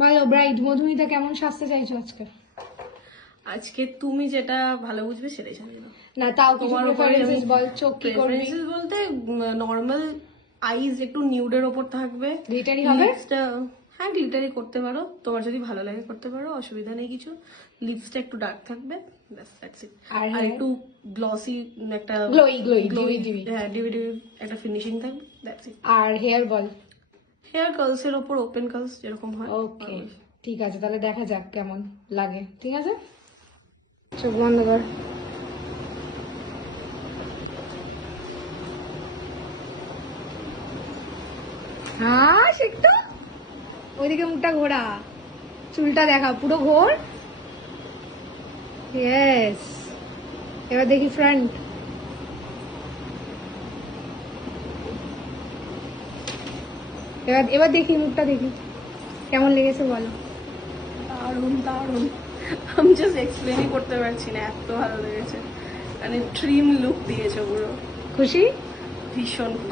বলো ব্রাইড মধুমিতা কেমন সাজতে চাইছো আজকে? আজকে তুমি যেটা ভালো বুঝবে সেটাই সাজিয়ে দাও। না তাও কিছু প্রেফারেন্সেস বল, চোখ কি করবি? প্রেফারেন্সেস বলতে নর্মাল আইজ একটু নিউডের ওপর থাকবে। গ্লিটারি হবে? লিপসটা হ্যাঁ গ্লিটারি করতে পারো, তোমার যদি ভালো লাগে করতে পারো, অসুবিধা নেই কিছু। লিপসটা একটু ডার্ক থাকবে, ব্যাস দ্যাটস ইট। আর একটু গ্লসি একটা গ্লোই ডিবি হ্যাঁ ডিভিডি একটা ফিনিশিং থাকবে, দ্যাটস ইট। আর হেয়ার বল? হেয়ার কার্লস এর ওপর ওপেন কার্লস যেরকম হয়। ওকে ঠিক আছে, তাহলে দেখা যাক কেমন লাগে। ঠিক আছে, চোখ বন্ধ কর। হ্যাঁ একটু ওইদিকে মুখটা ঘোরা, চুলটা দেখা পুরো ঘোর। ইয়েস, এবার দেখি ফ্রন্ট। এবার দেখি মুখটা, দেখি কেমন লেগেছে বলো। দারুণ দারুণ, আমি জাস্ট এক্সপ্লেনই করতে পারছি না, এত ভালো লেগেছে। মানে ট্রিম লুক দিয়েছে পুরো, খুশি? ভীষণ খুশি।